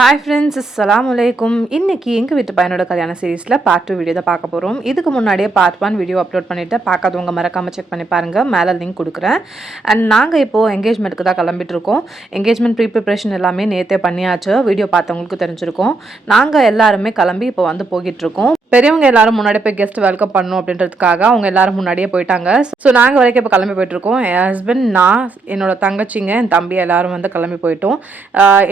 Hi friends, Assalamualaikum. இன்னைக்கு எங்க வீட்டு பையனோட கல்யாண சீரிஸ்ல பார்ட் 2 வீடியோ தான் பார்க்க போறோம். இதுக்கு முன்னாடியே பார்ட் 1 வீடியோ அப்லோட் பண்ணிட்டு பார்க்காதவங்க மறக்காம செக் பண்ணி பாருங்க. மேல லிங்க் கொடுக்குறேன். அண்ட் நாங்க இப்போ என்கேஜ்மென்ட்க்கு தான் கிளம்பிட்டு இருக்கோம். என்கேஜ்மென்ட் ப்ரீ ப்ரிப்பரேஷன் எல்லாமே நேத்தே பண்ணியாச்சு. வீடியோ பார்த்தவங்களுக்கு தெரிஞ்சிருக்கும். நாங்க எல்லாரும் கிளம்பி இப்போ வந்து போயிட்டு இருக்கோம். பெரியவங்க எல்லாரும் முன்னாடி போய் கெஸ்ட் வெல்கம் பண்ணணும் அப்படின்றதுக்காக அவங்க எல்லாரும் முன்னாடியே போயிட்டாங்க. ஸோ நாங்கள் வரைக்கும் இப்போ கிளம்பி போயிட்டு இருக்கோம். என் ஹஸ்பண்ட், நான், என்னோட தங்கச்சிங்க, என் தம்பி எல்லாரும் வந்து கிளம்பி போயிட்டோம்.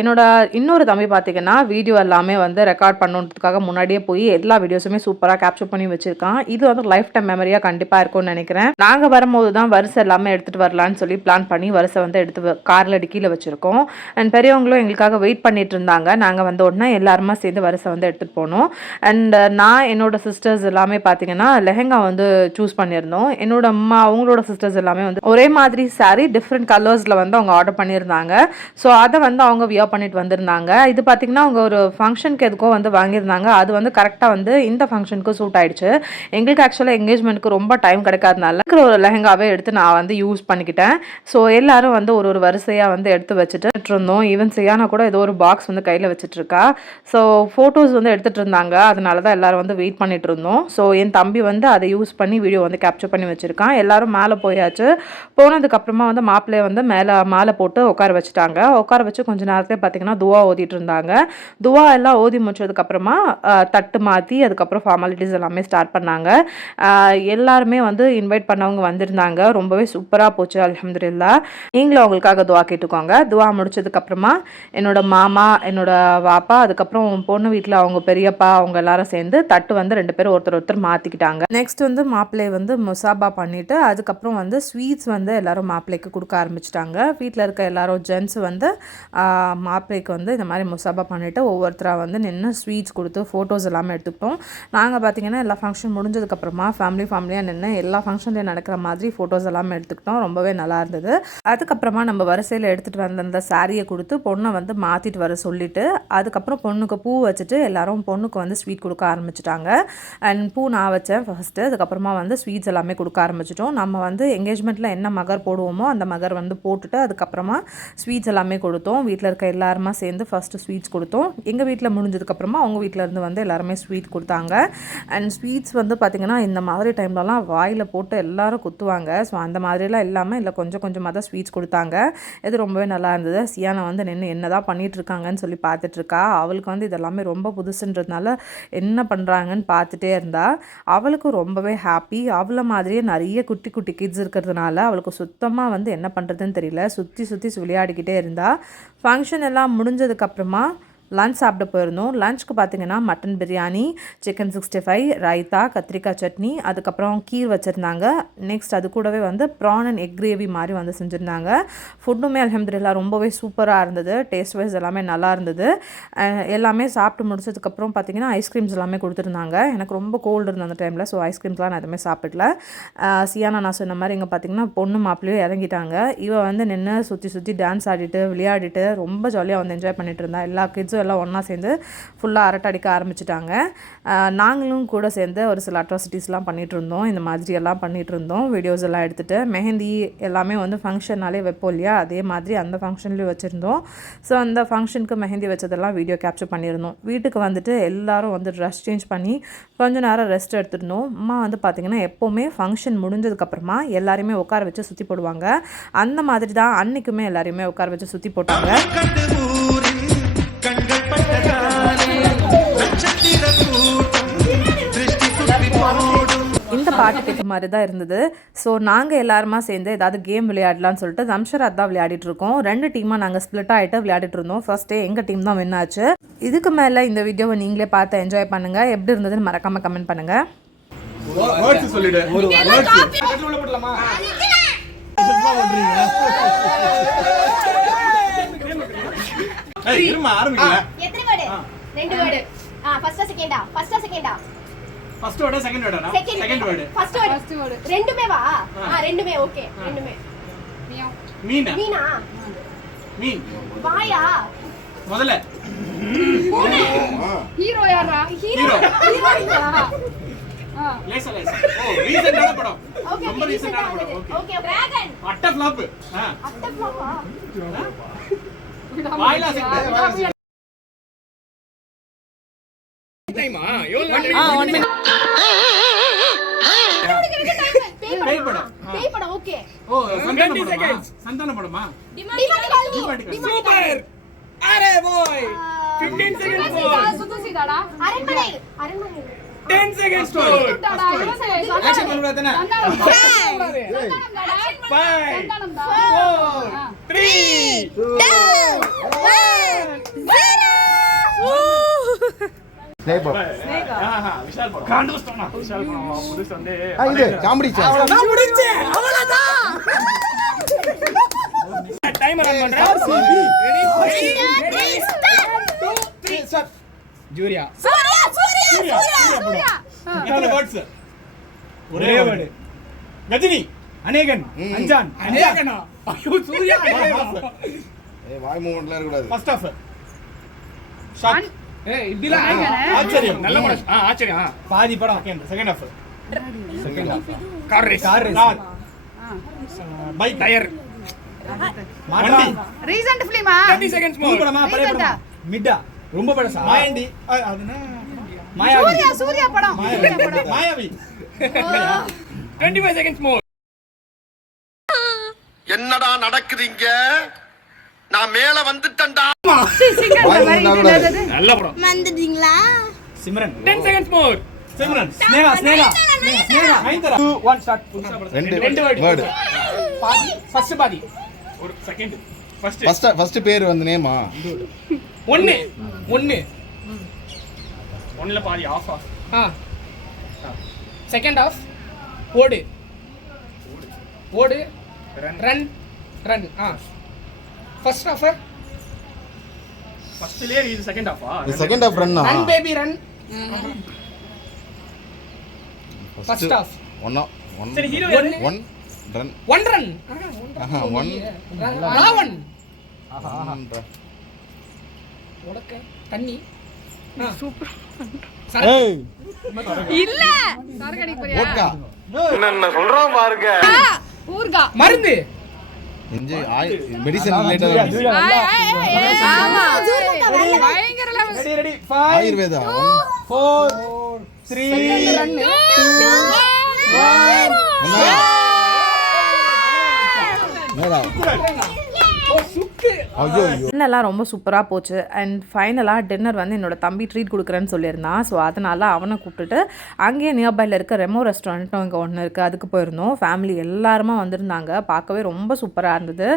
என்னோட இன்னொரு தம்பி பார்த்தீங்கன்னா வீடியோ எல்லாமே வந்து ரெக்கார்ட் பண்ணுறதுக்காக முன்னாடியே போய் எல்லா வீடியோஸுமே சூப்பராக கேப்சர் பண்ணி வச்சிருக்கான். இது வந்து லைஃப் டைம் மெமரியாக கண்டிப்பாக இருக்கும்னு நினைக்கிறேன். நாங்கள் வரும்போது தான் வரிசை எல்லாமே எடுத்துகிட்டு வரலான்னு சொல்லி பிளான் பண்ணி வரிசை வந்து எடுத்து காரில் டிக்கியில் வச்சுருக்கோம். அண்ட் பெரியவங்களும் எங்களுக்காக வெயிட் பண்ணிட்டு இருந்தாங்க. நாங்கள் வந்த உடனே எல்லாருமா சேர்ந்து வரிசை வந்து எடுத்துகிட்டு போனோம். அண்ட் நான் என்னோட சிஸ்டர்ஸ் எல்லாமே பார்த்தீங்கன்னா லெஹெங்கா வந்து சூஸ் பண்ணியிருந்தோம். என்னோட அம்மா அவங்களோட சிஸ்டர்ஸ் எல்லாமே வந்து ஒரே மாதிரி சாரி டிஃப்ரெண்ட் கலர்ஸில் வந்து அவங்க ஆர்டர் பண்ணியிருந்தாங்க. ஸோ அதை வந்து அவங்க வியர் பண்ணிட்டு வந்திருந்தாங்க. இது பார்த்தீங்கன்னா அவங்க ஒரு ஃபங்க்ஷனுக்கு எதுக்கோ வந்து வாங்கியிருந்தாங்க. அது வந்து கரெக்டாக வந்து இந்த ஃபங்க்ஷனுக்கு சூட் ஆயிடுச்சு. எங்களுக்கு ஆக்சுவலாக என்கேஜ்மெண்ட்டுக்கு ரொம்ப டைம் கிடைக்காதனால ஒரு லெஹெங்காவே எடுத்து நான் வந்து யூஸ் பண்ணிக்கிட்டேன். ஸோ எல்லாரும் வந்து ஒரு வரிசையாக வந்து எடுத்து வச்சுட்டு இருந்தோம். ஈவன் சியானா கூட ஏதோ ஒரு பாக்ஸ் வந்து கையில் வச்சுட்டு இருக்கா. ஸோ ஃபோட்டோஸ் வந்து எடுத்துகிட்டு இருந்தாங்க. அதனால தான் எல்லாரும் வந்து வெயிட் பண்ணிட்டு இருந்தோம். ஸோ என் தம்பி வந்து அதை யூஸ் பண்ணி வீடியோ வந்து கேப்சர் பண்ணி வச்சிருக்கான். எல்லாரும் மேலே போயாச்சு. போனதுக்கப்புறமா வந்து மாப்பிள்ளைய வந்து மாலை போட்டு உட்கார வச்சுட்டாங்க. உட்கார வச்சு கொஞ்ச நேரத்தில் பார்த்தீங்கன்னா துவா ஓதிட்டு இருந்தாங்க. துவா எல்லாம் ஓதி முடிச்சதுக்கப்புறமா தட்டு மாற்றி அதுக்கப்புறம் ஃபார்மாலிட்டிஸ் எல்லாமே ஸ்டார்ட் பண்ணாங்க. எல்லாருமே வந்து இன்வைட் பண்ணவங்க வந்திருந்தாங்க. ரொம்பவே சூப்பராக போச்சு, அல்ஹம்துலில்லாஹ். நீங்களும் அவங்களுக்காக துவா கேட்டுக்கோங்க. துவா முடிச்சதுக்கப்புறமா என்னோட மாமா, என்னோட வாப்பா, அதுக்கப்புறம் பொண்ணு வீட்டில் அவங்க பெரியப்பா அவங்க எல்லாரும் சேர்ந்து தட்டு வந்து 2 பேரும் ஒருத்தர் மாற்றிக்கிட்டாங்க. நெக்ஸ்ட் வந்து மாப்பிள்ளையை வந்து முசாபா பண்ணிவிட்டு அதுக்கப்புறம் வந்து ஸ்வீட்ஸ் வந்து எல்லாரும் மாப்பிள்ளைக்கு கொடுக்க ஆரம்பிச்சிட்டாங்க. வீட்டில் இருக்க எல்லாரும் ஜென்ஸ் வந்து மாப்பிள்ளைக்கு வந்து இந்த மாதிரி முசாபா பண்ணிவிட்டு ஒவ்வொருத்தராக வந்து நின்று ஸ்வீட்ஸ் கொடுத்து ஃபோட்டோஸ் எல்லாமே எடுத்துக்கிட்டோம். நாங்கள் பார்த்தீங்கன்னா எல்லா ஃபங்க்ஷன் முடிஞ்சதுக்கப்புறமா ஃபேமிலியாக நின்று எல்லா ஃபங்க்ஷன்லேயும் நடக்கிற மாதிரி ஃபோட்டோஸ் எல்லாமே எடுத்துக்கிட்டோம். ரொம்பவே நல்லா இருந்தது. அதுக்கப்புறமா நம்ம வரிசையில் எடுத்துகிட்டு வந்த அந்த சாரியை கொடுத்து பொண்ணை வந்து மாற்றிட்டு வர சொல்லிவிட்டு அதுக்கப்புறம் பொண்ணுக்கு பூ வச்சுட்டு எல்லாரும் பொண்ணுக்கு வந்து ஸ்வீட் கொடுக்க ஆரம்பிச்சிட்டாங்க. அண்ட் பூ நான் வச்சேன் ஃபஸ்ட்டு. அதுக்கப்புறமா வந்து ஸ்வீட்ஸ் எல்லாமே கொடுக்க ஆரம்பிச்சிட்டோம். நம்ம வந்து என்கேஜ்மெண்ட்டில் என்ன மகர் போடுவோமோ அந்த மகர் வந்து போட்டுட்டு அதுக்கப்புறமா ஸ்வீட்ஸ் எல்லாமே கொடுத்தோம். வீட்டில் இருக்க எல்லாருமா சேர்ந்து ஃபஸ்ட்டு ஸ்வீட்ஸ் கொடுத்தோம். எங்கள் வீட்டில் முடிஞ்சதுக்கப்புறமா அவங்க வீட்டில் இருந்து வந்து எல்லாருமே ஸ்வீட் கொடுத்தாங்க. அண்ட் ஸ்வீட்ஸ் வந்து பார்த்திங்கன்னா இந்த மாதிரி டைம்லலாம் வாயில் போட்டு எல்லாரும் குத்துவாங்க. ஸோ அந்த மாதிரிலாம் இல்லாமல் இல்லை கொஞ்சம் கொஞ்சமாக தான் ஸ்வீட்ஸ் கொடுத்தாங்க. இது ரொம்பவே நல்லா இருந்தது. சியானா வந்து நின்று என்ன தான் பண்ணிகிட்டு இருக்காங்கன்னு சொல்லி பார்த்துட்ருக்கா. அவளுக்கு வந்து இதெல்லாமே ரொம்ப புதுசுன்றதுனால என்ன பண்ணுறாங்கன்னு பார்த்துட்டே இருந்தா. அவளுக்கு ரொம்பவே ஹாப்பி. அவளை மாதிரியே நிறைய குட்டி குட்டி கிட்ஸ் இருக்கிறதுனால அவளுக்கு சுத்தமாக வந்து என்ன பண்ணுறதுன்னு தெரியல. சுற்றி விளையாடிக்கிட்டே இருந்தா. ஃபங்க்ஷன் எல்லாம் முடிஞ்சதுக்கப்புறமா லன்ச் சாப்பிட போயிருந்தோம். லன்ச்சுக்கு பார்த்தீங்கன்னா மட்டன் பிரியாணி, சிக்கன் 65, ரைத்தா, கத்திரிக்காய் சட்னி, அதுக்கப்புறம் கீர் வச்சுருந்தாங்க. நெக்ஸ்ட் அது கூடவே வந்து ப்ரான் அண்ட் எக் கிரேவி மாதிரி வந்து செஞ்சுருந்தாங்க. ஃபுட்டுமே அல்ஹம்துலில்லாஹ் ரொம்பவே சூப்பராக இருந்தது. டேஸ்ட் வைஸ் எல்லாமே நல்லா இருந்தது. எல்லாமே சாப்பிட்டு முடிச்சதுக்கப்புறம் பார்த்தீங்கன்னா ஐஸ்கிரீம்ஸ் எல்லாமே கொடுத்துருந்தாங்க. எனக்கு ரொம்ப கோல்டு இருந்தது அந்த டைமில். ஸோ ஐஸ்கிரீம்ஸ்லாம் நான் எதுவுமே சாப்பிடல. சியானா நான் சொன்ன மாதிரி இங்கே பார்த்தீங்கன்னா பொண்ணு மாப்பிள்ளையும் இறங்கிட்டாங்க. இவள் வந்து நின்று சுற்றி டான்ஸ் ஆடிட்டு விளையாடிட்டு ரொம்ப ஜாலியாக வந்து என்ஜாய் பண்ணிட்டு இருந்தா. எல்லா கிட்ஸும் எல்லாம் ஒன்றா சேர்ந்து ஃபுல்லாக அரட்டை அடிக்க ஆரம்பிச்சிட்டாங்க. நாங்களும் கூட சேர்ந்து ஒரு சில அட்ராசிட்டிஸ்லாம் பண்ணிகிட்டு இருந்தோம். இந்த மாதிரி எல்லாம் பண்ணிகிட்டு இருந்தோம். வீடியோஸ் எல்லாம் எடுத்துகிட்டு மெஹந்தி எல்லாமே வந்து ஃபங்க்ஷன்னாலே வைப்போம் இல்லையா, அதே மாதிரி அந்த ஃபங்க்ஷன்லேயும் வச்சுருந்தோம். ஸோ அந்த ஃபங்க்ஷனுக்கு மெஹந்தி வச்சதெல்லாம் வீடியோ கேப்சர் பண்ணியிருந்தோம். வீட்டுக்கு வந்துட்டு எல்லோரும் வந்து ட்ரெஸ் சேஞ்ச் பண்ணி கொஞ்சம் நேரம் ரெஸ்ட் எடுத்துருந்தோம். அம்மா வந்து பார்த்திங்கன்னா எப்போவுமே ஃபங்க்ஷன் முடிஞ்சதுக்கப்புறமா எல்லாருமே உட்கார வச்சு சுற்றி போடுவாங்க. அந்த மாதிரி தான் அன்றைக்குமே எல்லாரையுமே உட்கார வச்சு சுற்றி போட்டாங்க. இந்த பாட்டுக்கு ஏற்ற மாதிரி தான் இருந்தது. ஸோ நாங்கள் எல்லாருமா சேர்ந்து ஏதாவது கேம் விளையாடலான்னு சொல்லிட்டு தம்ஷராத் தான் விளையாடிட்டு இருக்கோம். 2 டீமாக நாங்கள் ஸ்ப்ளிட் ஆகிட்டு விளையாடிட்டு இருந்தோம். ஃபர்ஸ்ட்டே எங்கள் டீம் தான் வின் ஆச்சு. இதுக்கு மேலே இந்த வீடியோவை நீங்களே பார்த்து என்ஜாய் பண்ணுங்கள். எப்படி இருந்ததுன்னு மறக்காமல் கமெண்ட் பண்ணுங்கள். ஃபர்ஸ்ட் வேர்ட் செகண்ட் வேர்டா? Second word. First word. ரெண்டுமே வா. ரெண்டுமே ஓகே. ரெண்டுமே. மீனா. மீனா. மீன். வாயா. முதல்ல. பூனை. ஹீரோ யாரா? ஹீரோ. ஹீரோயினா. லேசா. ஓ ரீசன்ட்டான படம். ரொம்ப ரீசன்ட்டான படம். ஓகே. டிராகன். அட்ட ஃப்ளாப். அட்ட ஃப்ளாப்பா? வாயிலா செட். டைமா எவ்வளவு பேய் படம் பேய் படம் ஓகே ஓ சந்தான படமா டிமாண்டி காலனி சூப்பர் அரே பாய் 15 செகண்ட்ஸ் போல் அரண்மனை 10 செகண்ட்ஸ் போல் ஆக்ஷன் பண்ணுறதானே 5 4 3 விஷால் படம் காண்டோஸ்டோனா விஷால் படம் புதுசு வந்து இது காமெடி சான்ஸ் நான் முடிச்சேன் அவ்வளவுதான் டைமர் ரன் பண்றேன் ரெடி ஸ்டார்ட் ஜூரியா எத்தனை வேர்ட்ஸ் ஒரே வேர்ட் கஜினி அநேகன் அஞ்சான் அநேகனா ஐயோ சூர்யா ஏய் வாய் மூவ்மெண்ட்ல இருக்க கூடாது ஃபர்ஸ்ட் ஆஃப் ஷாட் ஏய் இப்படிலாம் ஆச்சரியம் நல்ல படம் ஆச்சரியம் பாதி படம் second half car race car bike tyre வண்டி ரீசன்ட் ஃபிலிமா 30 செகண்ட்ஸ் புது மோர் படமா பழைய படமா மிட்டா ரொம்ப பழசா மாயாண்டி அதுனா சூர்யா படம் மாயாவி 25 செகண்ட்ஸ் மோர் என்னடா நடக்குது இங்க நான் மேல வந்துட்டேன்டா வாய் மூவ்மெண்ட் ஆக கூடாது நல்ல படம் வந்துட்டீங்களா சிம்ரன் 10 செகண்ட்ஸ் மோர் சிம்ரன் ஸ்னேகா நயன்தாரா 2 1 ஸ்டார்ட் ரெண்டு வேர்ட் பாதி ஃபர்ஸ்ட் பாதி ஒரு செகண்ட் ஃபர்ஸ்ட் ஃபர்ஸ்ட் பேர் வந்து நேமா ஒன்னு ஒன்னுல பாதி ஆஃப் செகண்ட் ஆஃப் ஓடு ரன் ஃபர்ஸ்ட் ஆஃபர் ஃபர்ஸ்ட்லயே இது செகண்ட் ஆஃபா இது செகண்ட் ஆஃப் ரன்னா run baby run first half one சரி hero one run one run one ராவன் உடக்க தண்ணி சூப்பர் ஏய் இல்ல சரகடி போறியா ஓட்கா என்ன சொல்றான் பாருங்க ஊர்கா மருந்து என்ஜாய் மெடிசன் ரிலேட்டட் ஆமா பயங்கர லெவல் ரெடி 5 ஆயுர்வேதா 4 3 மேடா ஓ சுக்கு ஐயோ ஐயோ டின்னர்லாம் ரொம்ப சூப்பராக போச்சு அண்ட் ஃபைனலாக டின்னர் வந்து என்னோட தம்பி ட்ரீட் கொடுக்குறேன்னு சொல்லியிருந்தான். ஸோ அதனால் அவனை கூப்பிட்டுட்டு அங்கேயே நியர்பையில் இருக்க ரெமோ ரெஸ்டாரண்ட்டும் இங்கே ஒன்று இருக்குது, அதுக்கு போயிருந்தோம். ஃபேமிலி எல்லாருமா வந்திருந்தாங்க. பார்க்கவே ரொம்ப சூப்பராக இருந்தது.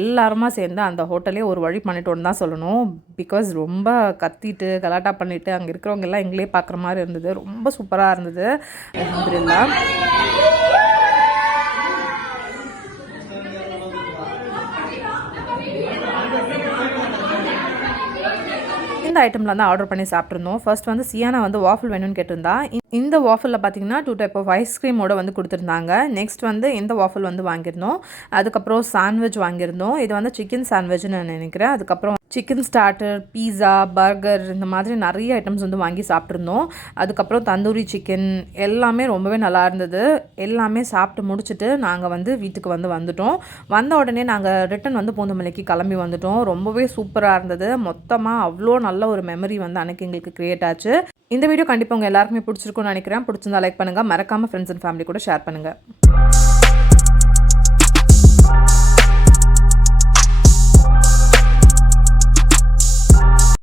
எல்லாருமா சேர்ந்து அந்த ஹோட்டலே ஒரு வழி பண்ணிட்டோன்னு தான் சொல்லணும். பிகாஸ் ரொம்ப கத்திட்டு கலாட்டா பண்ணிவிட்டு அங்கே இருக்கிறவங்க எல்லாம் எங்களே பார்க்குற மாதிரி இருந்தது. ரொம்ப சூப்பராக இருந்தது. அல்ஹம்துலில்லாஹ். இந்த ஐட்டமில் வந்து ஆர்டர் பண்ணி சாப்பிட்ருந்தோம். ஃபர்ஸ்ட் வந்து சியானா வந்து வாஃபிள் வேணும்னு கேட்டிருந்தா. இந்த வாஃபிளில் பார்த்தீங்கன்னா 2 டைப் ஆஃப் ஐஸ்கிரீமோட வந்து கொடுத்துருந்தாங்க. நெக்ஸ்ட் வந்து இந்த வாஃபிள் வந்து வாங்கியிருந்தோம். அதுக்கப்புறம் சாண்ட்விச் வாங்கியிருந்தோம். இது வந்து சிக்கன் சாண்ட்விச்னு நான் நினைக்கிறேன். அதுக்கப்புறம் சிக்கன் ஸ்டார்டர், பீஸா, பர்கர் இந்த மாதிரி நிறைய ஐட்டம்ஸ் வந்து வாங்கி சாப்பிட்ருந்தோம். அதுக்கப்புறம் தந்தூரி சிக்கன் எல்லாமே ரொம்பவே நல்லா இருந்தது. எல்லாமே சாப்பிட்டு முடிச்சுட்டு நாங்கள் வந்து வீட்டுக்கு வந்துட்டோம். வந்த உடனே நாங்கள் ரிட்டன் வந்து பூந்தமல்லிக்கு கிளம்பி வந்துட்டோம். ரொம்பவே சூப்பராக இருந்தது. மொத்தமாக அவ்வளோ நல்ல ஒரு மெமரி வந்து அன்றைக்கி எங்களுக்கு க்ரியேட் ஆச்சு. இந்த வீடியோ கண்டிப்பாக உங்கள் எல்லாருக்குமே பிடிச்சிருக்கும்னு நினைக்கிறேன். பிடிச்சிருந்தா லைக் பண்ணுங்கள். மறக்காமல் ஃப்ரெண்ட்ஸ் அண்ட் ஃபேமிலி கூட ஷேர் பண்ணுங்கள்.